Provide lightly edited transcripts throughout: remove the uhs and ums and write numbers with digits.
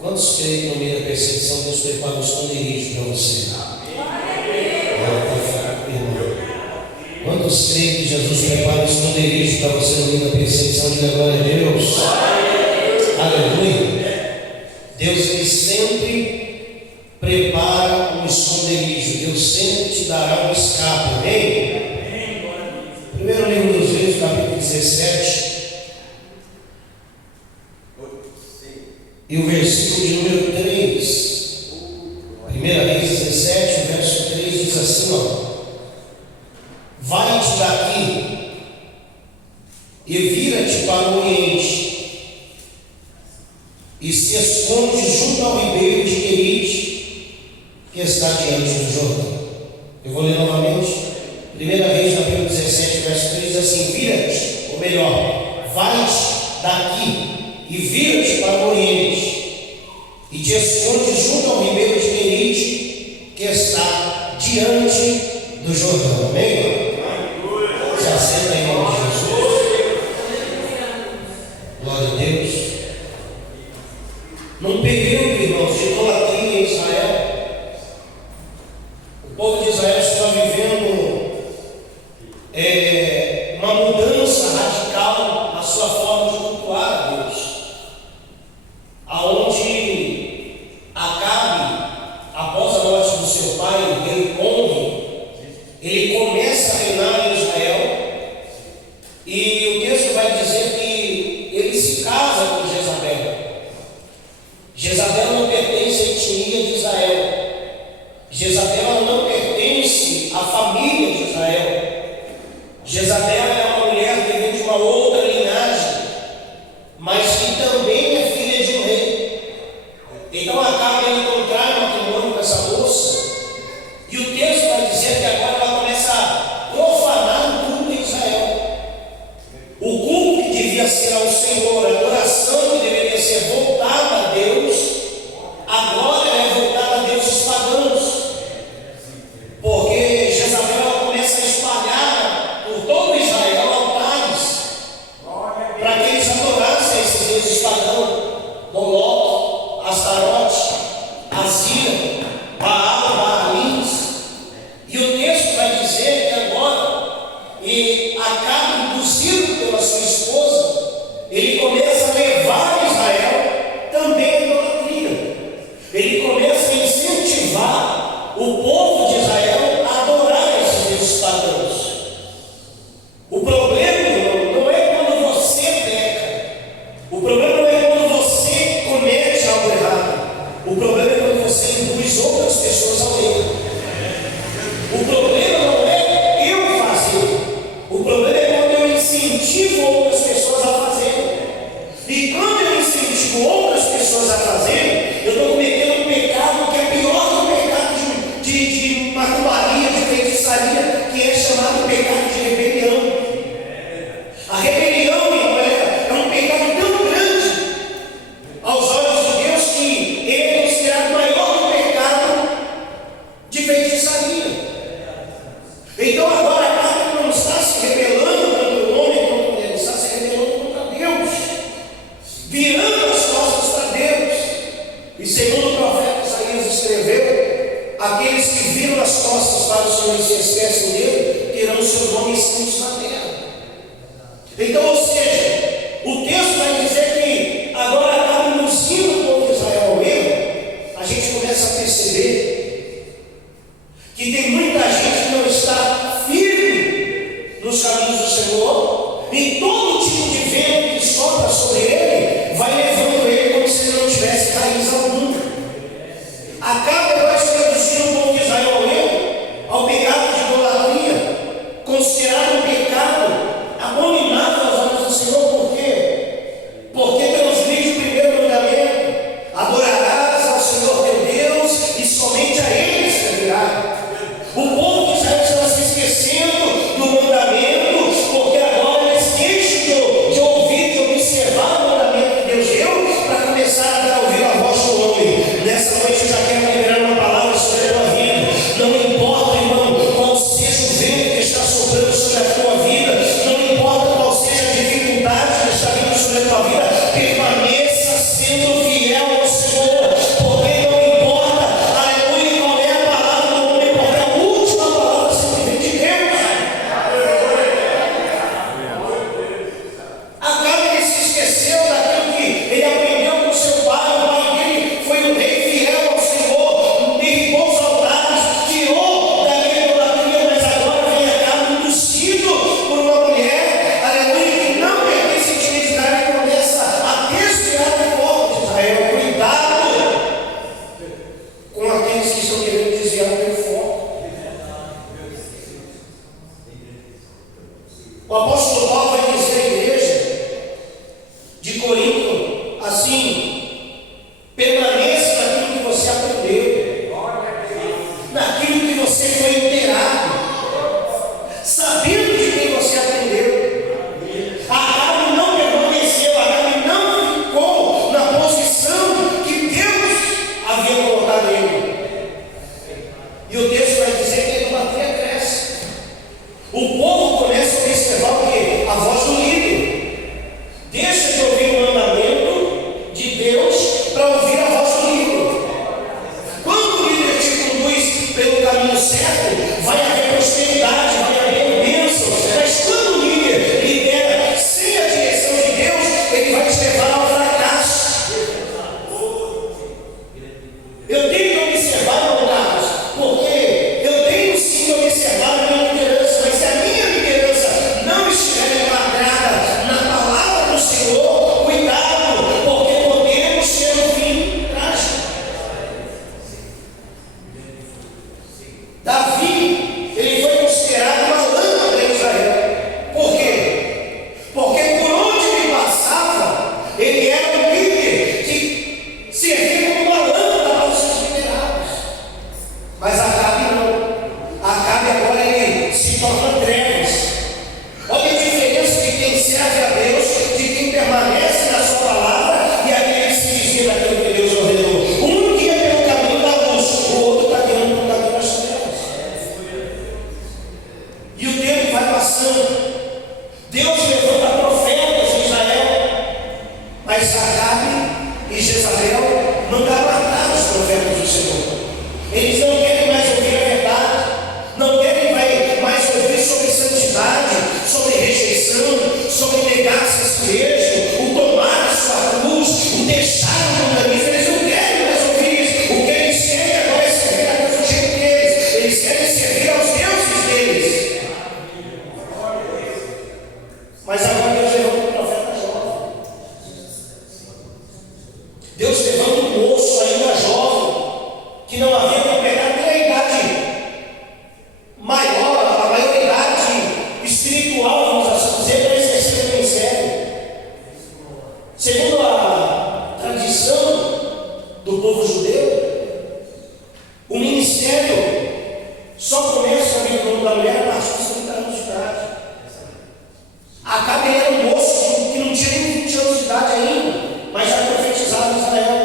Quantos creem que no meio da perseguição Deus prepara um esconderijo para você? Quantos creem que Jesus prepara um esconderijo para você no meio da perseguição? Diga glória a Deus. Aleluia. Deus ele sempre prepara um esconderijo. Deus sempre te dará um escape. Amém? Primeiro livro dos Reis, capítulo 17. E o versículo de número 3, 1 Reis 17, o verso 3 diz assim: vai-te daqui e vira-te para o oriente, e se esconde junto ao ribeiro de Querite, que está diante do Jordão. Eu vou ler novamente. 1 Reis capítulo 17, verso 3 diz assim: vira-te, ou melhor, vai-te daqui e vira-te para o oriente, e te esconde junto ao ribeiro de Querite, que está diante do Jordão. Amém? Se assenta em nome de Jesus. Glória a Deus. Num período, irmãos, de idolatria em Israel, o povo de Israel está vivendo uma mudança radical na sua forma de cultuar a Deus. Aonde Acabe, após a morte do seu pai, o rei Omri, ele começa a reinar em Israel, e o texto vai dizer que ele se casa com Jezabel. Jezabel não pertence à etnia de Israel. Jezabel não pertence à família de Israel. Jezabel é uma mulher que vem de uma outra linhagem, mas que também é filha de um rei. Então acaba de encontrar matrimônio com essa moça, e o texto vai dizer que agora ela começa a profanar o culto em Israel. O culto que devia ser ao Senhor, a adoração que deveria ser voltada a Deus, agora é voltada a deuses pagãos. Porque Jezabel começa a espalhar por todo Israel altares para que eles adorassem esses deuses pagãos: Moloque, Astarote, Azira, Baal, Baalins. E o texto vai dizer que agora Acabe, induzido pela sua esposa, ele começa a levar Israel também à idolatria. Ele começa a incentivar o povo de Israel a adorar esses deuses pagãos. O problema, irmão, não é quando você peca. O problema não é quando você comete algo errado. O problema é quando você induz outras pessoas ao erro. O problema não é eu fazer. O problema é quando eu incentivo outras pessoas a fazerem. E quando eu incentivo outras pessoas a fazerem, eu estou cometendo um pecado que é pior do pecado de macumbaria, de feitiçaria, que é chamado pecado de rebelião. A rebelião, irmão, é um pecado tão grande aos olhos de Deus que ele é considerado maior do pecado de feitiçaria. Então agora a carne não está se rebelando contra o homem, contra a mulher, está se rebelando contra Deus, virando as costas para Deus. E segundo o profeta Isaías escreveu, aqueles que viram as costas para o Senhor e se esquecem dele, terão seus nomes escritos na terra. Então, ou seja, o texto vai dizer que agora acaba induzindo o povo de Israel ao erro. A gente começa a perceber que tem muita gente que não está firme nos caminhos do Senhor, e todo tipo de vento que sopra sobre ele vai levando ele como se ele não tivesse raiz alguma. Acaba vai conduzir o povo de Israel ao erro, ao pecado de idolatria, considerado um pecado abominável aos assim, permaneça naquilo que você aprendeu, naquilo que você foi inteirado, sabendo de quem você aprendeu. Acabe não permaneceu, Acabe não ficou na posição que Deus havia colocado ele. E o texto vai dizer que a idolatria cresce. O povo começa a observar o quê? A voz do líder. Deixa de ouvir o mandamento de Deus para ouvir a voz do líder. Quando o líder te conduz pelo caminho certo, vai haver prosperidade, vai haver bênção. Mas quando o líder lidera sem a direção de Deus, ele vai te levar ao fracasso. Eu tenho que observar, meu Carlos, porque eu tenho sim que observar a minha liderança, mas se a minha liderança não estiver enquadrada na palavra do Senhor, cuidado, porque podemos ter um fim trágico. Davi, ele foi considerado uma lâmpada em Israel. Por quê? Porque por onde ele passava, ele era um líder que servia como uma lâmpada para os seus liderados. Mas Acabe não. Acabe agora ele se torna trevas. Olha a diferença de quem serve a Deus, de quem permanece na sua palavra e aquele que se desvia daquilo que Deus ordenou. Um guia pelo caminho da luz, o outro está guiando pelo caminho das trevas. E o tempo vai passando. Deus levanta profetas em Israel, mas Acabe e Jezabel mandaram matar os profetas do Senhor. Eles não querem mais ouvir a verdade, não querem mais ouvir sobre santidade, sobre rejeição, sobre negar-se a si mesmo, o tomar a sua cruz, o deixar o mundanismo. Eles não querem mais ouvir isso. O que eles querem agora é servir a Deus do jeito deles. Eles querem servir aos deuses deles. Mas agora Deus levanta um profeta jovem. Deus levanta um moço ainda jovem, que não havia completado nem a idade maior, a maioridade espiritual, vamos assim dizer, para exercer o ministério. Segundo a tradição do povo judeu, o ministério só começa na vida da mulher a partir dos 30 anos de idade. Acabe era um moço que não tinha nem 20 anos de idade ainda, mas já profetizava em Israel.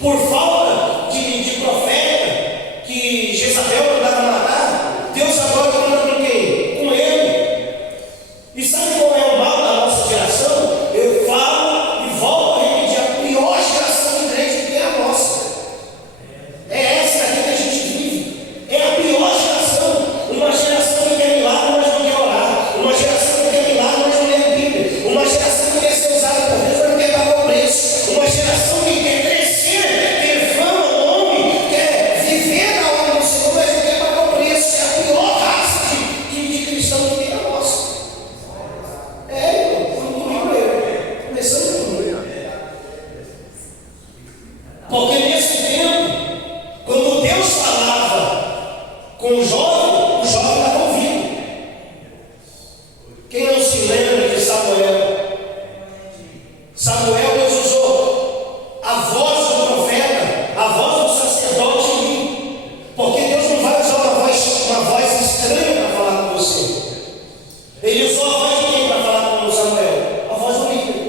Por falta de profeta que Jezabel mandava matar, Deus agora manda com quem? Com ele. E sabe qual é o mal da nossa geração? Eu falo e volto a repetir: a pior geração de crente que é a nossa. É essa aqui que a gente vive. É a pior geração. Uma geração que quer milagre, mas não quer orar. Uma geração que quer milagre, mas não lê a Bíblia. Uma geração que quer ser usada por Deus, mas não quer pagar o preço. Uma geração que quer crescer, ter fama, nome, quer viver na obra do Senhor, mas não quer pagar o preço. É a pior raça de cristão que tem a nossa. Comigo eu. Começando comigo. Porque nesse tempo, quando Deus falava com o jovem estava ouvindo. Quem não se lembra de Samuel? Samuel, Deus usou a voz do profeta, a voz do sacerdote em mim. Porque Deus não vai usar uma voz estranha para falar com você. Ele usou a voz de quem para falar com Samuel? A voz do líder.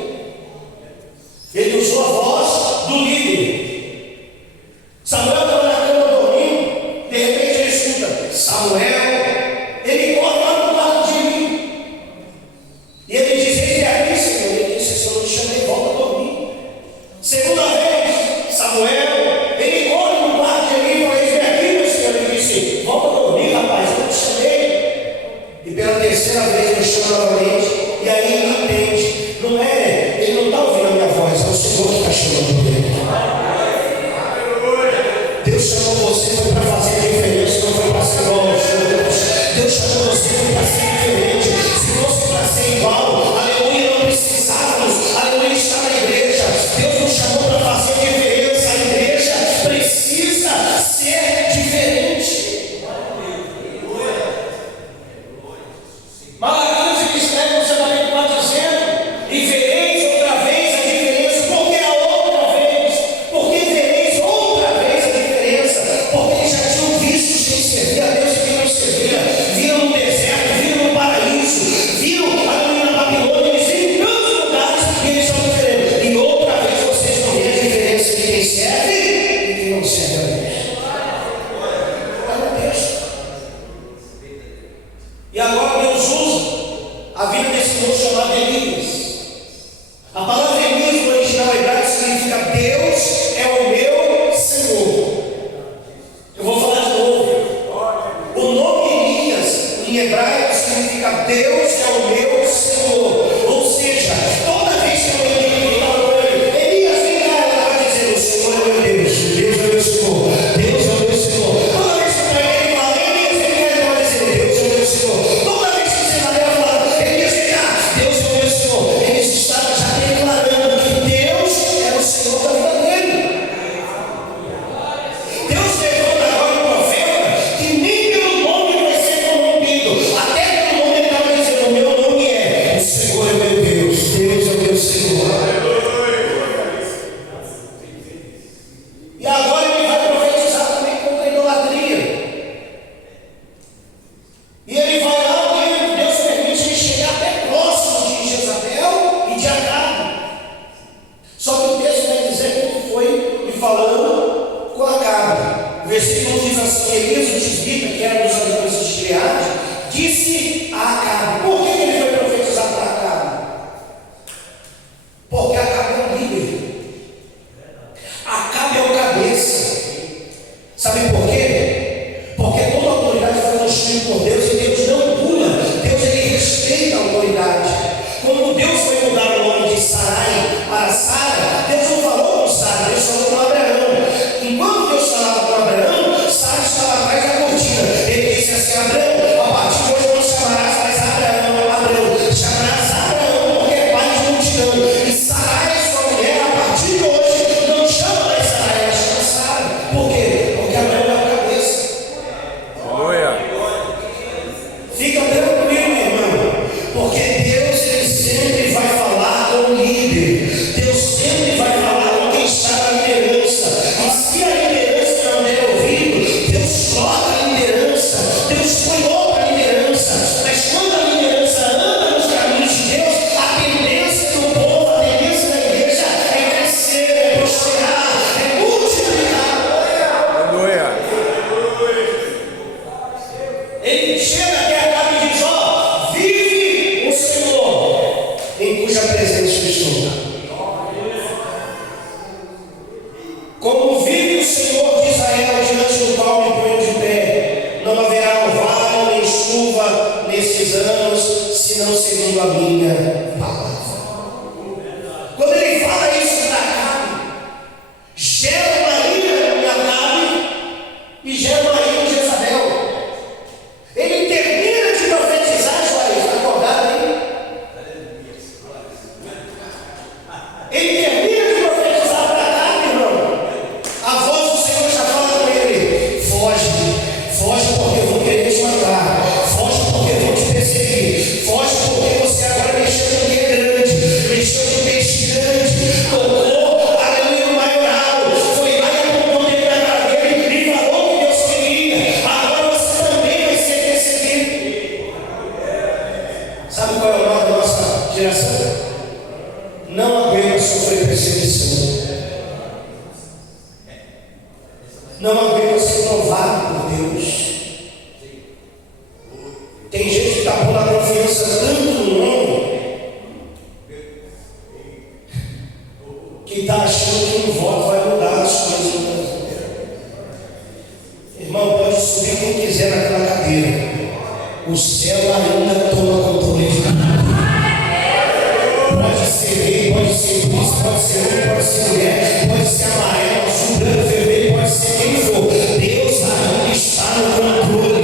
Ele usou a voz do líder. Samuel estava na cama dormindo, de repente ele escuta: Samuel. Ele corre lá no quarto de mim. E ele diz: ele é aqui, Senhor. Ele disse: Senhor, me chamei, volta a dormir. Deus é o meu Senhor. Eu vou falar de novo. O nome Elias, em hebraico, significa Deus é o meu Senhor. Ou seja, toda vez que eu Elias vem cá, ela vai dizer: o Senhor é meu Deus, Deus é meu Senhor, Deus é o meu Senhor. Toda vez que ele fala, Elias vem cá, ela vai dizer: Deus é o meu Senhor. Toda vez que Isabel fala, Elias vem cá, Deus é o meu Senhor. Eles estavam já declarando que Deus era o Senhor da vida dele. Deus levanta agora um profeta que nem pelo nome vai ser corrompido. Até pelo nome ele estava dizendo: o meu nome é o Senhor é meu Deus, Deus é o meu Senhor. E agora ele vai profetizar também contra a idolatria. E ele vai lá, Deus permite ele chegar até próximo de Jezabel e de Acabe. Só que o texto vai dizer que ele foi e falando com Acabe. O versículo diz assim: Elias o tisbita, que era dos habitantes de Gileade, disse a Acabe. Por que ele foi profetizar para Acabe? Porque Acabe é o líder. Acabe é o cabeça. Sabe por quê? Porque toda autoridade foi construída por Deus e Deus não pula. Deus ele respeita a autoridade. Quando Deus foi mudar o nome de Sarai para Sara, Deus não falou com Sara, Deus falou com Abraão. Enquanto Deus falava com Abraão, Sara estava atrás da cortina. Ele disse assim: Abraão, a partir de hoje não chamarás mais Abraão, chamarás Abraão, porque é pai de multidão. E Sarai, sua mulher, a partir de hoje, não chama mais Sarai, ela chama Sara. Por quê? Porque Abraão é a cabeça. Fica tranquilo, irmão, porque Deus ele sempre vai falar com o líder. Deus sempre vai falar com quem está na liderança. E se a liderança não der ouvido, Deus troca a liderança, Deus põe outra liderança. Mas quando a liderança anda nos caminhos de Deus, a tendência do povo, a tendência da igreja é crescer, é prosperar, é multiplicar. Ele chega até Acabe e diz: ó, vive o Senhor, em cuja presença eu estou. Como vive o Senhor de Israel, diante do qual me ponho de pé, não haverá orvalho nem chuva nesses anos, senão segundo a minha palavra. Quando ele fala isso para Acabe, gera uma ira em Acabe e gera uma ira em Jezabel. Ele termina de profetizar, Joaís, está acordado aí? Ele termina de profetizar para Acabe, irmão. A voz do Senhor já fala com ele: foge porque eu vou querer te matar, foge porque eu vou te perseguir, foge porque você agora mexeu com quem é grande, mexeu com peixe grande, tocou, aleluia, no maioral, foi lá e apontou dentro da cara dele e falou o que Deus queria. Agora você também vai ser perseguido. Sabe qual é o mal da nossa geração? Não aguenta sofrer perseguição. Não aguenta ser provado por Deus. Tem gente que está pondo a confiança tanto no homem que está achando que um voto vai mudar as coisas no Brasil. Irmão, pode subir quem quiser naquela cadeira. O céu ainda toma controle de tudo. Pode ser rei, pode ser príncipe, pode ser homem, pode ser mulher, pode ser amarelo, azul, branco, vermelho, pode ser quem for. Deus ainda está no controle.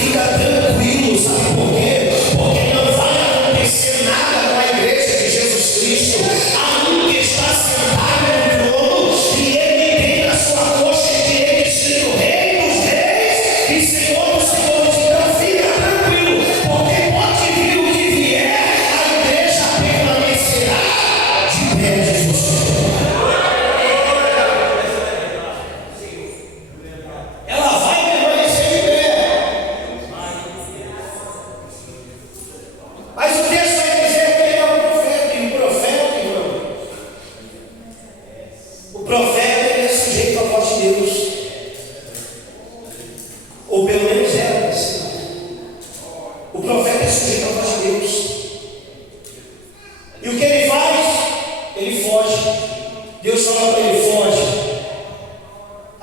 Fica tranquilo, sabe por quê? Porque não vai acontecer nada com a igreja de Jesus Cristo. Há um que está sentado no trono e ele tem na sua coxa direita escrito Rei dos Reis e Senhor dos Senhores. Então fica tranquilo, porque pode vir o que vier, a igreja permanecerá de pé, Jesus. Ela vai permanecer de pé. Mas o texto vai dizer que ele é um profeta, e o profeta, irmão, o profeta ele é sujeito à voz de Deus, ou pelo menos era assim. O profeta é sujeito à voz de Deus. E o que ele faz? Ele foge. Deus fala para ele: foge.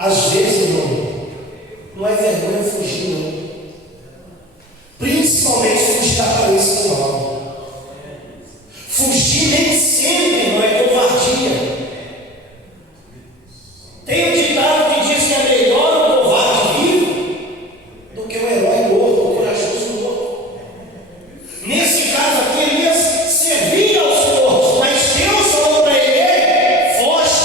Às vezes, irmão, não é vergonha fugir, não. Principalmente fugir da aparência do mal. Fugir nem sempre, irmão, é covardia. Tem um ditado que diz que é melhor um covarde vivo do que um herói morto, um corajoso morto. Nesse caso aqui, ele ia servir aos mortos, mas Deus falou para ele: foge,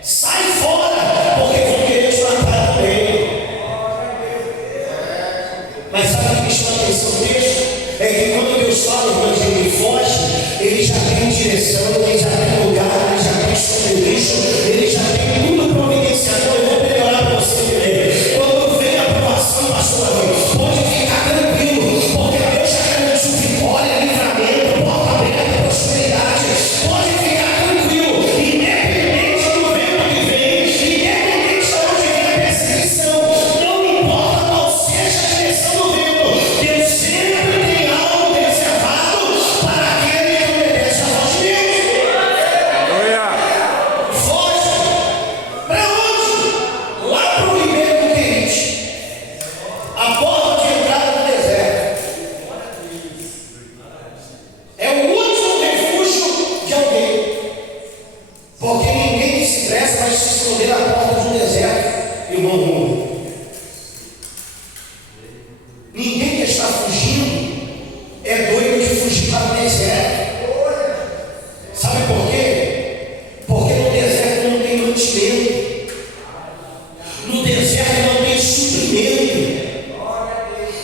sai fora, porque vão querer te matar também. Mas sabe o que me chama a atenção no texto? É que quando Deus fala, irmão, que ele foge, ele já tem direção, ele já tem lugar, ele já tem esconderijo, ele já tem tudo providenciado. Eu vou melhorar para você entender. Quando vem a aprovação na sua vida, pode ficar tranquilo, porque Deus já garantiu vitória, livramento, porta aberta, prosperidade. Pode ficar tranquilo, independente do vento que vem, independente de onde vem a perseguição, não importa qual seja a direção do vento, Deus sempre tem algo reservado para aquele que obedece a voz de Deus. Foge. Para onde? Lá para o Ribeiro do Querite, a porta de entrada do deserto. É o último refúgio de alguém, porque ninguém que se presta vai se esconder na porta de um deserto, irmão mundo. Ninguém que está fugindo é doido de fugir para o deserto. Sabe por quê? Porque no deserto não tem mantimento, no deserto não tem suprimento,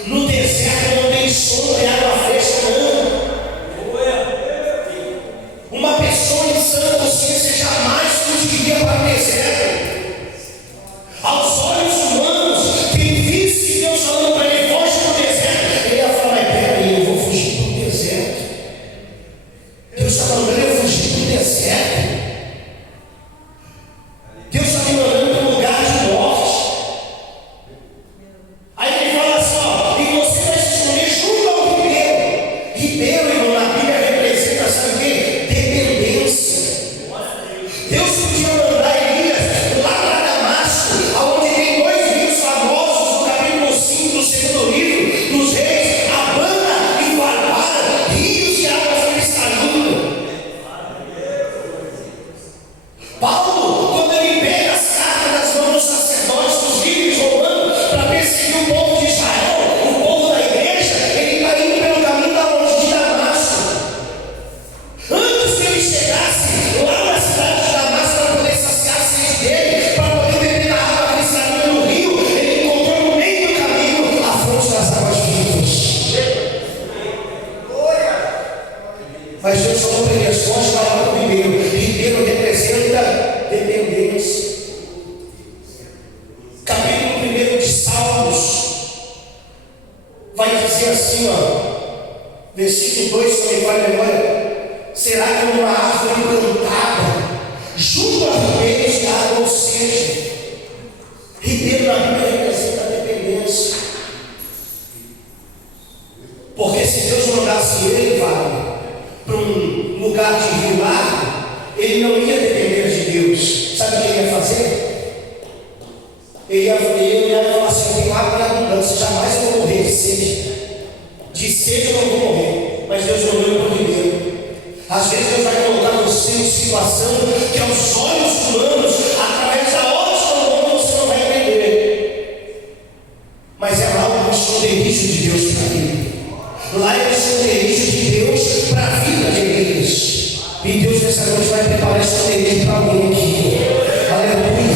no deserto não tem sombra e água fresca, não. Uma pessoa em sã consciência jamais fugiria para o deserto. Aos olhos humanos, quem visse Deus falando para ele: foge para o deserto, ele ia falar: mas peraí, eu vou fugir para o deserto. Deus está mandando eu fugir para o deserto. Deus está me mandando para um lugar de morte. Aí ele fala assim: ó, e você vai se esconder junto ao ribeiro. Ribeiro, irmão, na Bíblia representa, sabe o quê? Dependência. Deus podia mandar Elias lá para Damasco, onde tem dois rios famosos, no capítulo 5 do segundo livro dos Reis, Abana e Guarabara, rios de águas cristalinas. Paulo, quando ele pega as cartas das mãos dos sacerdotes, dos líderes romanos, para perseguir o povo de Israel, o povo da igreja, ele está indo pelo caminho da longe de Damasco. Antes que ele chegasse lá na cidade de Damasco para poder saciar a sede dele, para poder beber na água cristalina no rio, ele encontrou no meio do caminho a fonte das águas vivas. Mas Deus falou para ele: as fontes vai lá para o ribeiro. Ribeiro representa dependência. Capítulo 1 de Salmos vai dizer assim, ó, versículo 2, se me vai a memória: será que uma árvore plantada junto a ribeiros de água, ou seja, ribeiro na Bíblia representa a dependência. Porque se Deus mandasse ele, para um lugar de rio largo, ele não ia depender de Deus. Sabe o que ele ia fazer? Ele ia falar assim: eu tenho água em abundância, jamais eu vou morrer de sede. De sede eu não vou morrer. Mas Deus mandou eu para o ribeiro. Às vezes Deus vai colocar você em situação que aos olhos humanos, através da ótica humana, você não vai entender. Mas é lá o esconderijo de Deus para ele. Lá é o esconderijo de Deus para a vida de Elias. E Deus nessa noite vai preparar esconderijo para alguém aqui. Aleluia.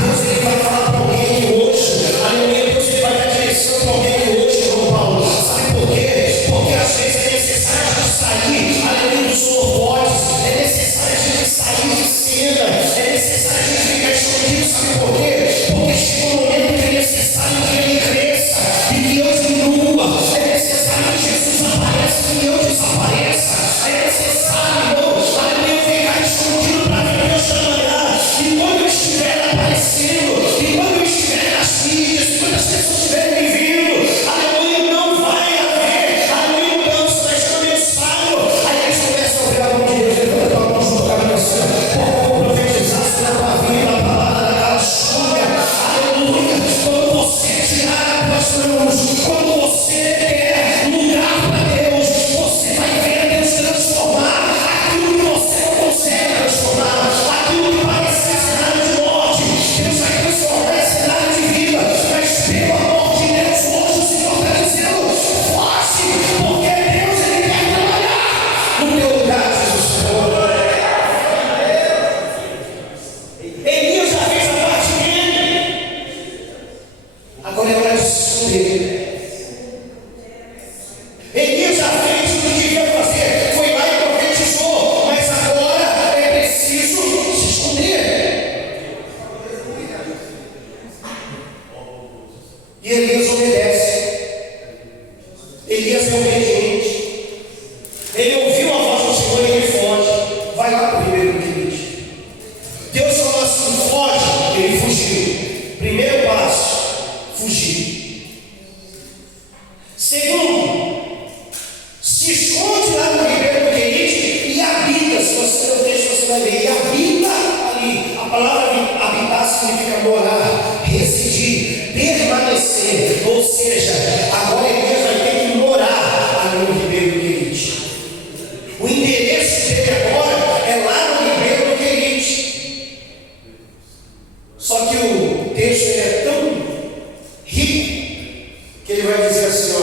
Deus ele vai falar para alguém aqui hoje. Aleluia. Deus ele vai dar direção para alguém aqui hoje, irmão Paulo. Sabe por quê? Porque às vezes é necessário a gente sair, aleluia, dos holofotes. É necessário a gente sair de cena. É necessário a gente ficar escondido. Sabe por quê? Porque chega um momento que é necessário que ele cresça e que eu diminua. É necessário que Jesus apareça e eu desapareça. É necessário, irmão, aleluia, ficar escondido para viver fugiu. Primeiro passo, fugir. Segundo, se esconde lá no Ribeiro do Querite e habita. Se você ler o texto, você vai ver, e habita ali. A palavra habitar significa morar, residir, permanecer. Ou seja, agora a igreja vai ter que morar ali no Ribeiro do Querite. O endereço dele agora é lá no Ribeiro do Querite. Só que o texto é tão rico que ele vai dizer assim,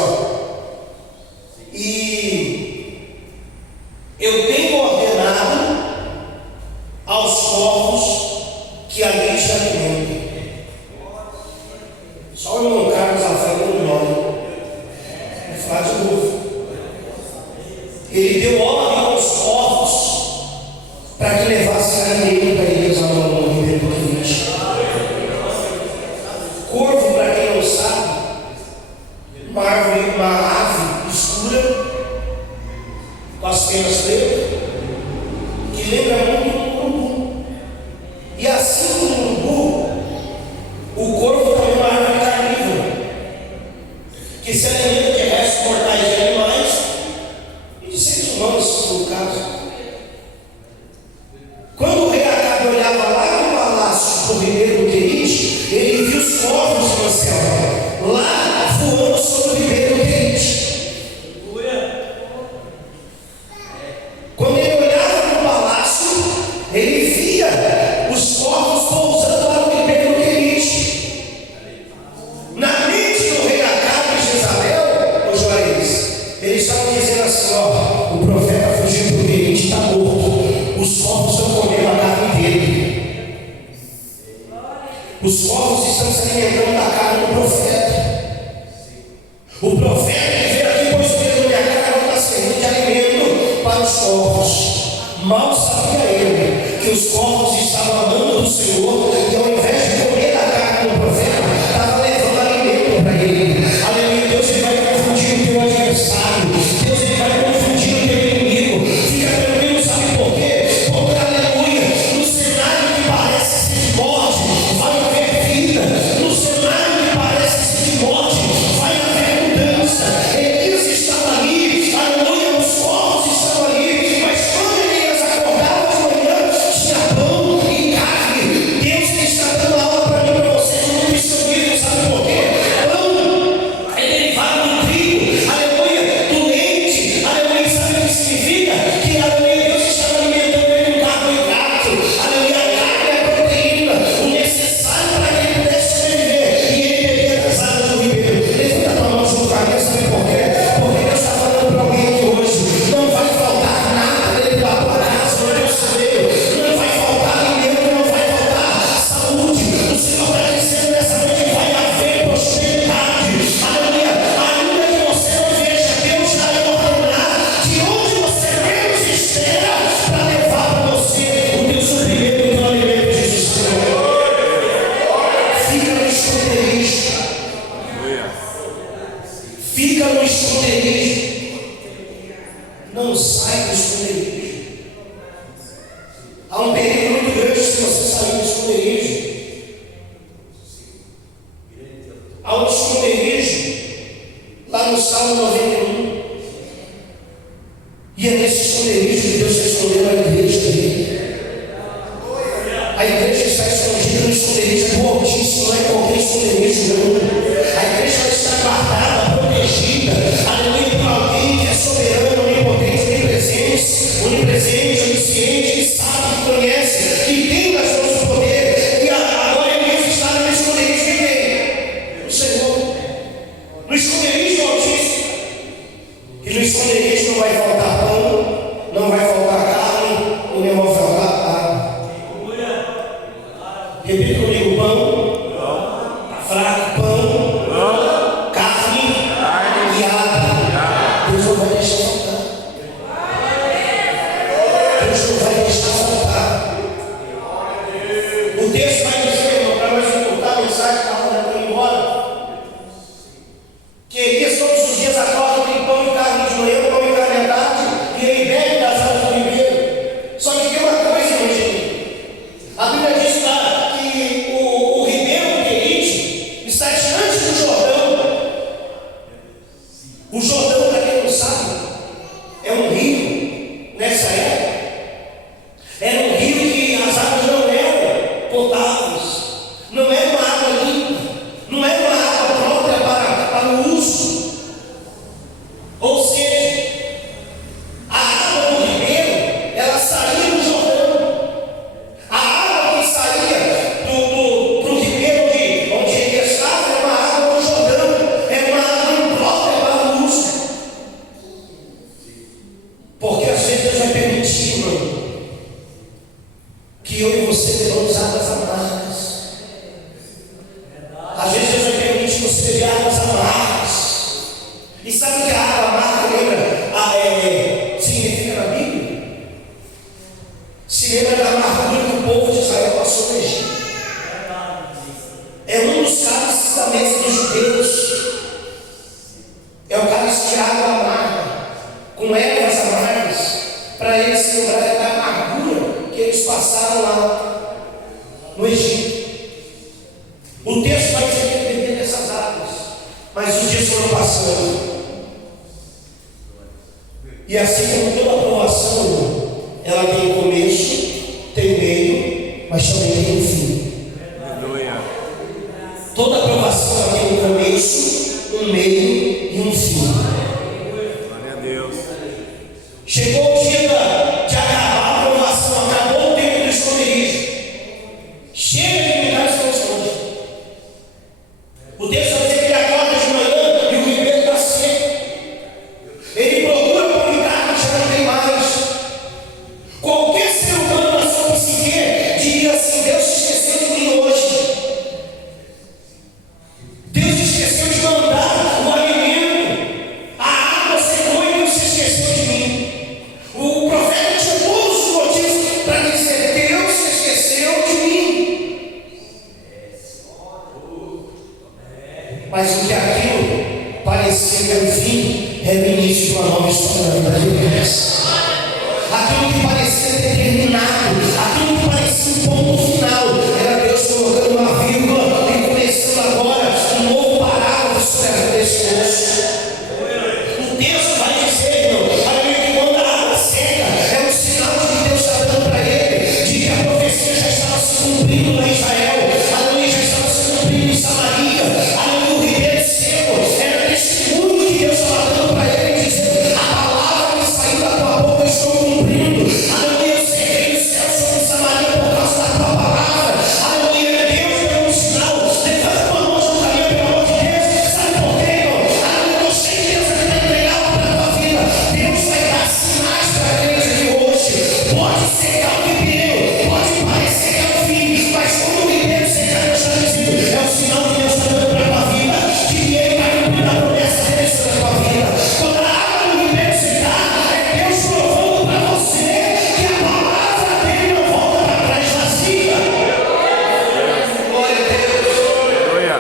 e eu tenho ordenado aos povos que ali se alimentem. Só o irmão Carlos Rafael no nome. Vou falar de novo. Ele deu ordem aos povos para que levasse alimento para eles ao Ribeiro do Querite. Corvo, para quem não sabe, uma ave escura, com as penas pretas, que lembra muito um urubu. E assim como o urubu, o corvo também é uma árvore carnívora, que se alimenta de restos mortais de animais e de seres humanos, no caso. Quando o rei Acabe olhava lá no palácio do Ribeiro do Querite, ele viu os corvos no céu, lá voando sobre o Ribeiro do Querite. Quando ele olhava no palácio, ele via os corvos pousando lá no Ribeiro do Querite. Na mente do rei Acabe e Jezabel, os Juarez, eles estavam dizendo assim: o profeta fugiu para o Querite, está morto. Os corvos estão comendo a carne dele. Os corvos estão se alimentando da carne do profeta. O profeta que veio aqui, pois mesmo minha carne está servindo de alimento para os corvos. Mal sabia ele que os corvos estavam amando do Senhor, e ao invés de comer a carne do profeta, estava levando alimento para ele. Aleluia. Deus ele vai confundir o teu adversário. Deus ele vai confundir o teu inimigo. Fica tranquilo, sabe por quê? Porque, aleluia, no cenário que parece ser de morte, vai haver vida. No cenário que parece ser de morte, vai haver mudança. Elias estava ali, aleluia, os corvos estavam ali, mas quando Elias acordava de manhã, tinha pão e carne. Deus está dando aula para mim e para você no cristianismo, sabe por quê? Pão é derivado do trigo, aleluia, do leite, aleluia, sabe o que significa? Que, aleluia, Deus está alimentando ele com carboidrato, aleluia, a carne é a proteína, o necessário para que ele pudesse sobreviver, e ele bebia das águas do ribeiro. Levanta a tua mão junto com a minha, sabe por quê? Porque Deus está falando para alguém aqui hoje: não vai faltar nada dentro da tua casa, onde você veio, não vai faltar alimento, não vai faltar saúde. O Senhor está dizendo nessa noite que vai haver prosperidade, aleluia. Ainda que você não veja, Deus já vai ordenar de onde você menos espera para levar para você o teu suprimento e o teu alimento, Jesus Senhor. Fica no esconderijo. Fica no esconderijo. Não sai do esconderijo. Há um perigo muito grande se você sair do esconderijo. Há um esconderijo lá no Salmo 91. E é nesse esconderijo que Deus está escondendo a igreja dele. A igreja está escondida no esconderijo do Altíssimo, não é qualquer esconderijo, não. A igreja vai estar guardada, protegida, aleluia, por alguém que é soberano, onipotente, onipresente, onisciente, que sabe, que conhece, que tem nas mãos o poder. E agora Elias está no esconderijo de quem? O Senhor. No esconderijo do Altíssimo. E no esconderijo não vai faltar pão, não vai faltar carne, e nem vai faltar água. Repita comigo: pão, fraco, pão, carne e água. Deus não vai deixar faltar. Deus não vai deixar faltar. O texto vai dizer, irmão, para nós escutar a mensagem que está indo embora, que Elias todos os dias acorda, tem pão e carne de manhã, pão e carne à tarde, e ele bebe das águas do ribeiro. Só que tem uma coisa, meu gente. A Bíblia diz lá que potáveis. Não é uma água limpa, não é uma água própria para o uso. Ou seja, a água do ribeiro, ela saía do Jordão. A água que saía do ribeiro onde ele estava era uma água do Jordão, era uma água imprópria para o uso. Porque às vezes Deus vai permitir, irmão, que eu e você tenhamos águas amargas. Às vezes Deus vai permitir você beber águas amargas. E sabe o que a água amarga lembra? Significa na Bíblia? Se lembra da amargura que o povo de Israel passou no Egito. É um dos cálices da mesa dos judeus. É o cálice de água amarga, com ervas amargas, para eles se lembrarem da amargura que eles passaram lá no Egito. O texto vai dizer que ele bebia dessas águas, mas os dias foram passando. E assim como toda aprovação, ela tem um começo, tem um meio, mas também tem um fim. Toda aprovação ela tem um começo, um meio e um fim. Glória a Deus. Chegou o dia de acabar a aprovação, acabou o tempo do esconderijo. Chega de mudar as coisas. O texto vai dizer que ele acorda de manhã e o ribeiro está seco. Ele procura por um lugar que já não tem mais. Qualquer ser humano na sua psique diria assim: Deus se esqueceu de mim hoje. Deus se esqueceu de mandar o alimento. A água secou e Deus se esqueceu de mim. O profeta tinha todos os motivos para dizer: Deus se esqueceu de mim. Mas o que aquilo parecia que era o fim, era o início de uma nova história da vida de Deus. Aquilo que parecia ter terminado, aquilo que parecia um ponto final, era Deus colocando uma vírgula e começando agora um novo parágrafo sobre a vida desse moço. O texto vai dizer, irmão, que quando a água seca, é um sinal de que Deus está dando para ele, de que a profecia já estava se cumprindo lá em Israel, aleluia, já estava se cumprindo em Samaria, aleluia, o ribeiro seco, era testemunho que Deus estava dando para ele, dizendo: a palavra que saiu da tua boca eu estou cumprindo, aleluia, eu cerrei o céu sobre Samaria por causa da tua palavra, aleluia, Deus deu um sinal, levanta tua mão junto a mim, pelo amor de Deus, sabe por quê, irmão? Aleluia, eu sei que Deus vai te entregar para a tua vida, Deus vai dar sinais para a igreja de hoje. Pode ser que é o ribeiro, pode parecer que é o fim, mas quando o ribeiro seca, Deus está dizendo: é o sinal que Deus está dando para a tua vida, de que Ele vai cumprir a promessa dele sobre a tua vida. Quando a água do ribeiro secar, é Deus provando para você que a palavra dele não volta para trás vazia. Glória a Deus. Aleluia.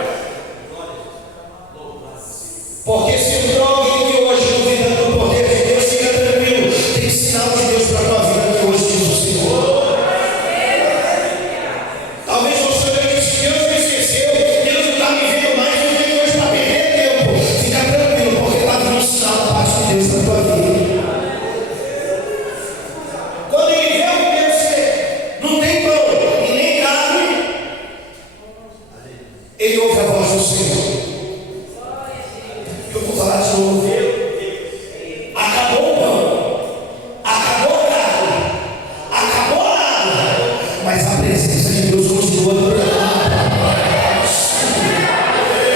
Porque se entrou alguém aqui hoje duvidando do poder de Deus, fica tranquilo, tem sinal de Deus para a tua vida que hoje diz o Senhor. Talvez você olhe e disse: Deus me esqueceu, Deus não está me vendo mais, eu tenho hoje para perder tempo. Fica tranquilo, porque está dando um sinal da parte de Deus na tua vida. Quando ele vê o Deus que não tem pão e nem carne, ele ouve a voz do Senhor. Eu vou falar de novo. Acabou o pão, acabou a carne, acabou a água, mas a presença de Deus continua durando.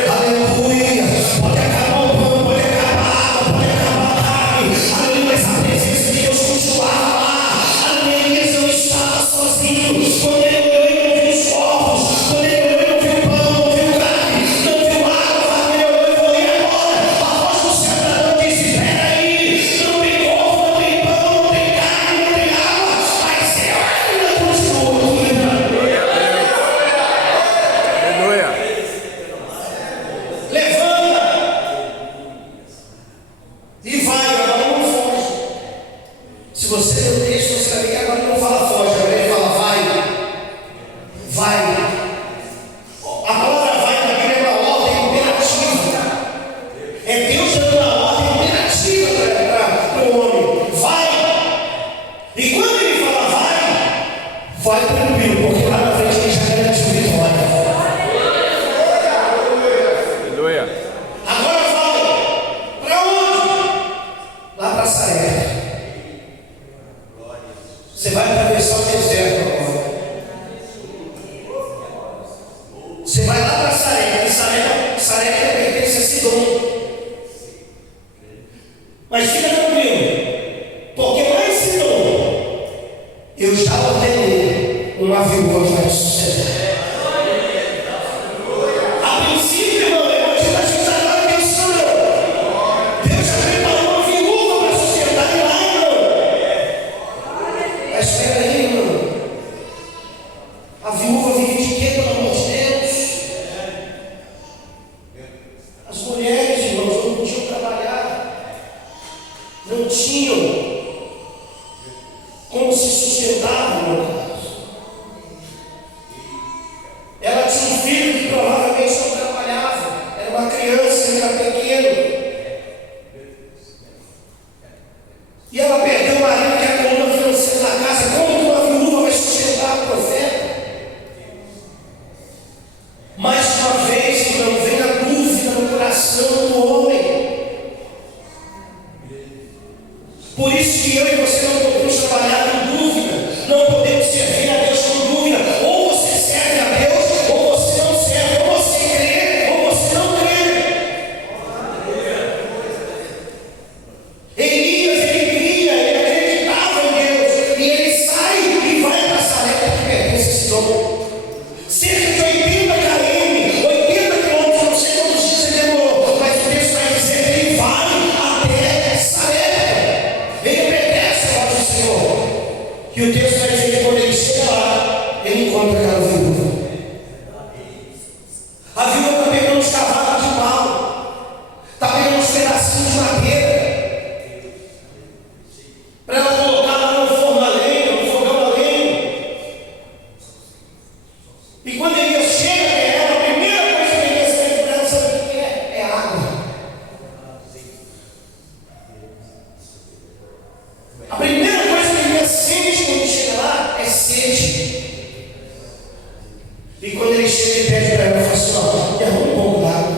Aleluia. Pode acabar o pão, pode acabar a água, pode acabar a carne, aleluia, mas a presença de Deus continuava lá. Aleluia, Elias não estava sozinho. Quando ele olhou e não viu os corpos, quando ele olhou e não viu pão, não viu carne, não viu água, ele olhou e falou: e agora? A voz do céu disse: espera aí, não tem corpo, não tem pão, não tem carne, não tem água, mas eu ainda continuo cuidando. Glória a Deus. Aleluia. Levanta e vai, agora não foge. Se você lê o texto, você vai ver que agora ele não fala foge, agora ele fala vai. Vai. A palavra vai na Bíblia é uma ordem imperativa. É Deus dando uma ordem imperativa para o homem. Vai. E quando ele fala vai tranquilo, porque lá na frente ele já uma viúva que vai suceder. A princípio, irmão, a gente está agora pensando, Deus já preparou uma viúva para sustentar e lá, irmão. Mas espera aí, irmão. A viúva vive de quê, pelo amor de Deus? As mulheres, irmãos, não podiam trabalhar, não tinham como se sustentar, irmão. Ela tinha um filho que provavelmente não trabalhava, era uma criança, ele era pequeno. E ela perdeu o marido, que era a coluna financeira da casa. Como que uma viúva vai sustentar o profeta? Mais uma vez, irmão, vem a dúvida no coração do homem. Por isso que eu e você não podemos trabalhar com dúvida, não podemos servir a Deus com dúvida. Ou você serve a Deus, ou você não serve, ou você crê, ou você não crê. Elias, ele cria, ele acreditava em Deus, e ele sai e vai para Sarepta, que pertence a Sidom. Cerca de 80 km, 80 quilômetros, não sei quantos dias ele demorou, mas o texto vai dizer que ele vai até Sarepta. Ele obedece a voz do Senhor. E o texto vai dizer que quando ele chega lá, ele encontra aquela viúva. A viúva está pegando uns cavalos de pau, está pegando uns pedacinhos de madeira, para ela colocar lá no forno a lenha, no fogão a lenha. E quando ele chega até ela, a primeira coisa que ele recebe para ela, sabe o que é? É água. A primeira coisa que ele sente quando chega lá é sede. E quando ele chega, ele pede para ela, fala assim: ó, me arruma um pouco d'água.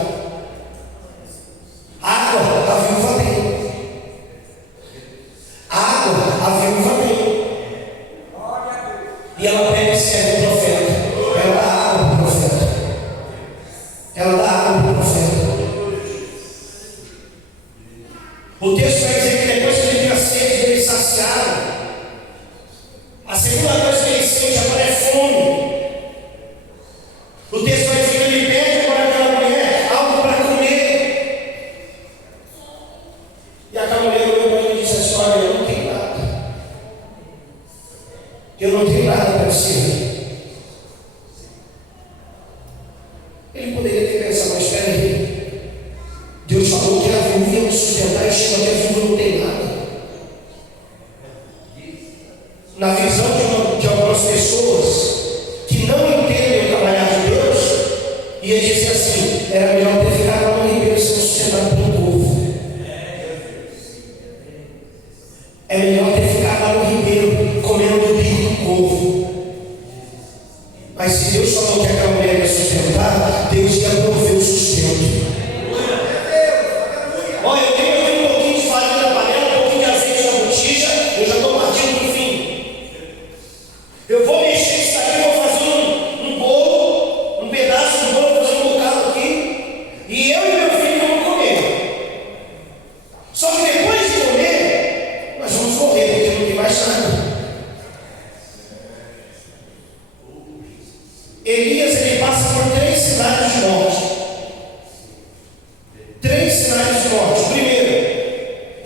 Água, a viúva tem. Água, a viúva tem. E ela pega e serve o profeta. Ela dá água para o profeta. Ela dá água para o profeta. O texto vai dizer que depois que ele viu a sede dele saciado, a segunda coisa que ele sente agora é fome. O texto vai dizer que ele pede para aquela mulher algo para comer. E aquela mulher olhou para ele e disse assim: olha, eu não tenho nada. Eu não tenho nada para você. Ele poderia ter pensado: mas espera aí, Deus falou que a viúva ia me sustentar e chega até a viúva não tem nada. Na visão de algumas pessoas que não entendem o trabalhar de Deus, ia dizer assim: era melhor ter ficado lá no ribeiro sendo sustentado pelo povo. É melhor ter ficado lá no ribeiro comendo do bico do povo. Mas se Deus falou que aquela mulher ia sustentar, Deus ia prover o sustento. Olha, eu tenho um pouquinho de farinha na panela, um pouquinho de azeite na botija, eu já estou partindo para o fim. Eu vou mexer isso aqui, vou fazer um bolo, um pedaço de bolo, fazer um bocado aqui, e eu e meu filho vamos comer. Só que depois de comer, nós vamos morrer, porque não tem mais nada. Elias, ele passa por 3 sinais de morte. 3 sinais de morte. O primeiro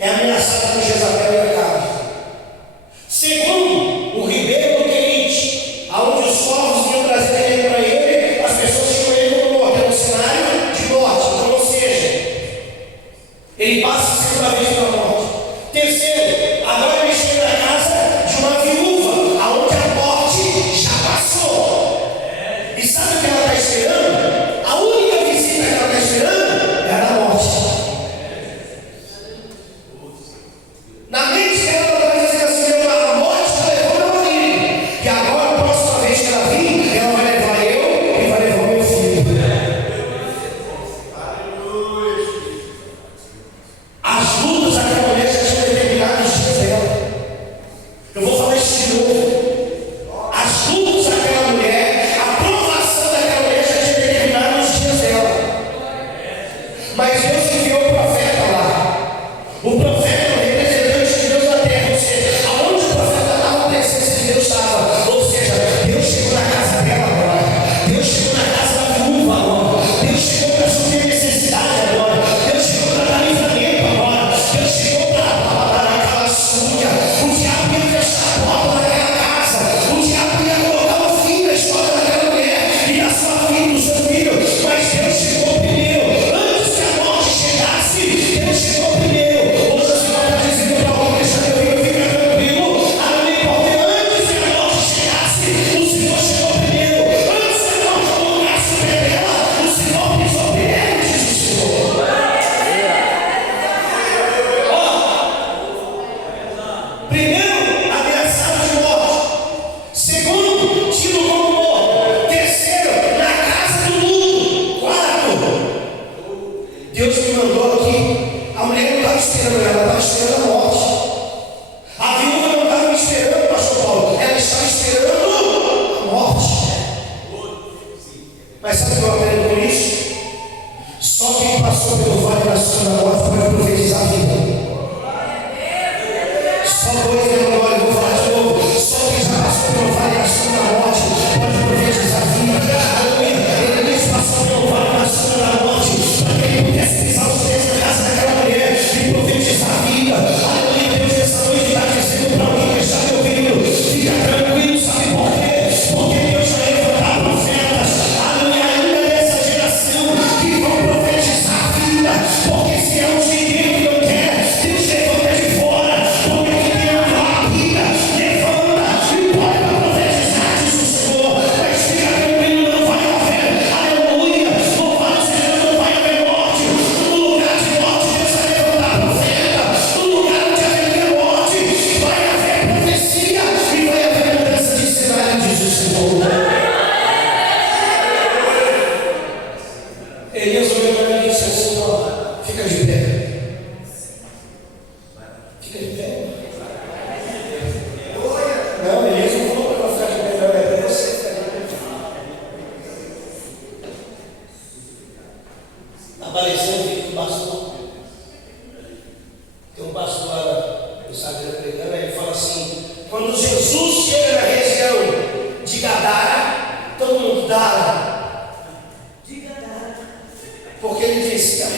é ameaçado por Jezabel e Acabe. Segundo, o ribeiro do Querite, aonde os povos iam trazer veneno para ele, as pessoas tinham ele como morto. É um cenário de morte. Então, ou seja, ele passa a segunda vez pela morte. Terceiro, agora ele chega na casa de uma viúva, aonde a morte já passou. E sabe o que ela está esperando? A única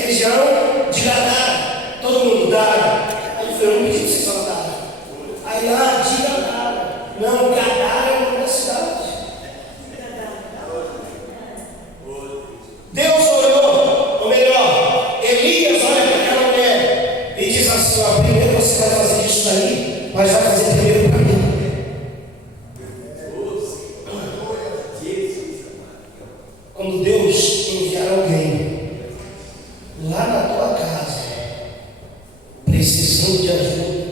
região de Gadara. Todo mundo Gadara. Aí foi um pedido para vocês falar Gadara. Aí lá, de Gadara. Não, Gadara é o nome da cidade. Deus olhou, ou melhor, Elias olha para aquela mulher e diz assim: ó, primeiro você vai fazer isso daí, mas vai fazer primeiro para mim. Quando Deus enviar alguém lá na tua casa, precisando de ajuda,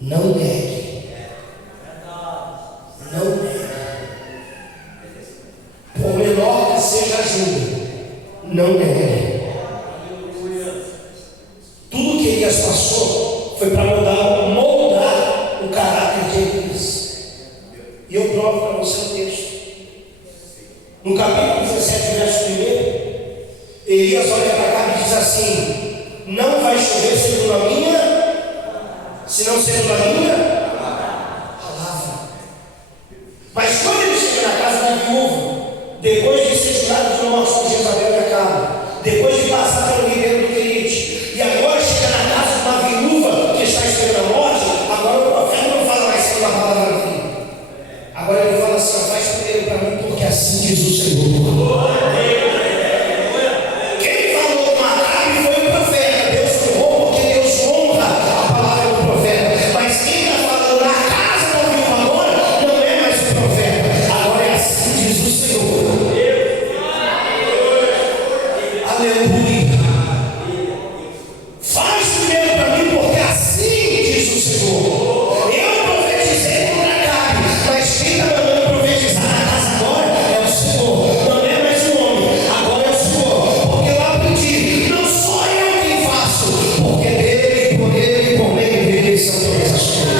não negue. Não negue. Por menor que seja a ajuda, não negue. Tudo que Elias passou foi para moldar o caráter de Elias. E eu provo para você o texto. No capítulo 17, verso 1, Elias olha para cá e diz assim: não vai chover segundo a minha, senão segundo a minha palavra. Mas quando ele chega na casa da viúva, depois de ser jurado de morte por Jezabel e Acabe, depois de passar pelo ribeiro do Querite, e agora chega na casa de uma viúva que está esperando a morte, agora o profeta não fala mais sem uma palavra aqui. Agora ele fala assim: ó, faz primeiro para mim, porque assim diz o Senhor. Quem falou com Acabe foi o profeta. Deus honrou porque Deus honra a palavra do profeta. Mas quem está falando na casa da viúva agora não é mais o profeta. Agora é assim diz o Senhor. Aleluia. Faz primeiro para mim, porque assim diz o Senhor. Eu profetizei contra Acabe, mas quem está mandando profetizar na casa agora é o Senhor. Não é mais o homem, agora é o Senhor. Porque eu aprendi, não sou eu quem faço, porque dele, por ele e por meio dele são todas as coisas.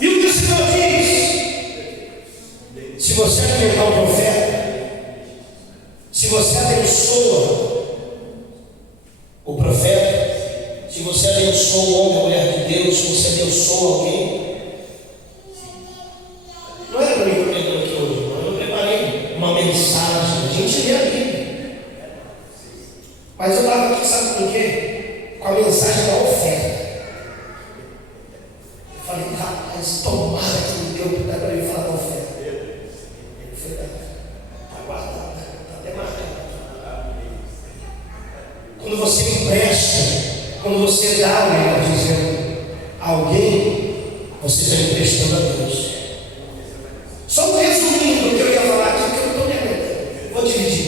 E o que o Senhor diz? Se você alimentar o profeta, se você abençoa o profeta, se você abençoa o homem, a mulher de Deus, se você abençoa alguém, não era para mim que eu pregando aqui hoje, não. Eu não preparei uma mensagem, a gente lê a Bíblia. Mas eu estava aqui, sabe com o quê? Com a mensagem da oferta. Eu falei: rapaz, tomara que me deu para ele falar da oferta. Eu falei: está guardado, está até marcado. Quando você empresta, quando você dá, melhor dizendo, a alguém, você está emprestando a Deus. Só resumindo o que eu ia falar aqui, que eu não estou lembrando. Vou dividir.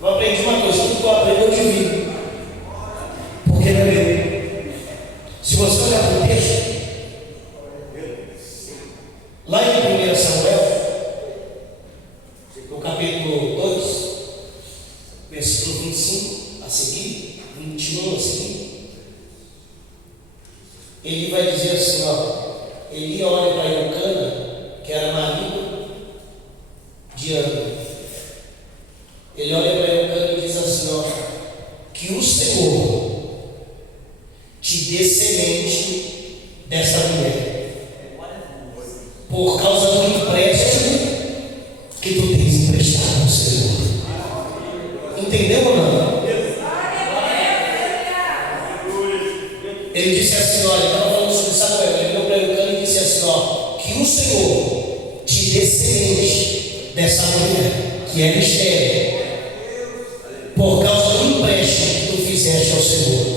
Eu aprendi uma coisa, tudo que eu aprendo eu divido. Porque não é meu. Se você olhar para o texto, lá em 1 Samuel, no capítulo 2, versículo 25 a seguir, 21 a seguir, ele vai dizer assim: ó, Eli olha para Eucana, que era marido de Ana. Ele olha para Eucana e diz assim: ó, que o Senhor te dê semente dessa mulher, por causa do empréstimo que tu tens emprestado ao Senhor. Entendeu ou não? Ele disse assim: olha, estava falando sobre Samuel. Ele olhou para Eucana e disse assim: ó, que o Senhor te dê semente dessa mulher, que é estéril, por causa do empréstimo que tu fizeste ao Senhor.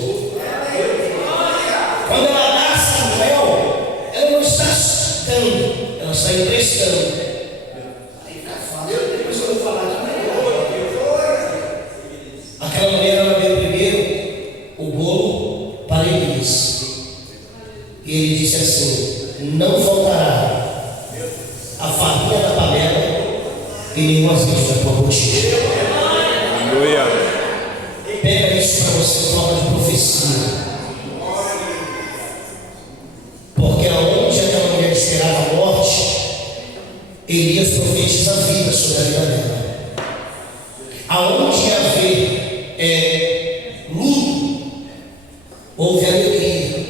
Quando ela dá a Samuel, ela não está dando, ela está emprestando. Aí fica fácil, depois eu vou falar de melhor. Aquela mulher, ela deu primeiro o bolo para Elias. E ele disse assim: não faltará a farinha da panela e nem o azeite da tua botija. Aleluia. Pega isso para você, forma de profecia. Porque aonde aquela mulher esperava a morte, Elias profetiza a vida sobre a vida dela. Aonde ia haver luto, houve alegria.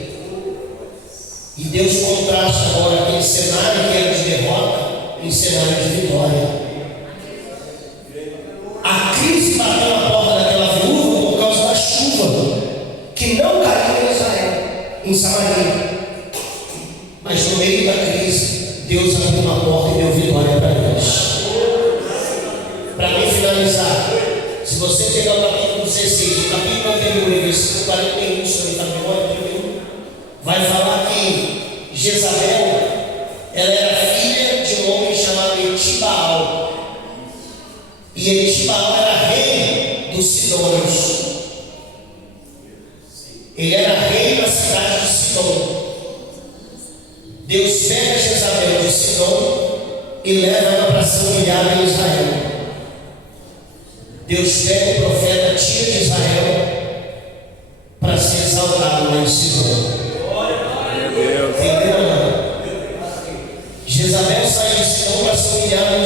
E Deus contrasta agora aquele cenário que era de derrota em cenário de vitória. bateu na porta daquela viúva por causa da chuva que não caiu em Israel, em Samaria. Mas no meio da crise, Deus abriu uma porta e deu vitória para eles. Para mim finalizar, se você pegar o capítulo 16, o capítulo anterior, versículo 41, se eu não está memória, vai falar que Jezabel, ela era filha de um homem chamado Etibaal. E Etibaal era rei dos Sidônios. Ele era rei da cidade de Sidom. Deus pega Jezabel de Sidom e leva ela para ser humilhada em Israel. Deus pega o profeta, tira de Israel para ser exaltado lá em Sidom. Entendeu? Jezabel sai de Sidom para ser humilhada em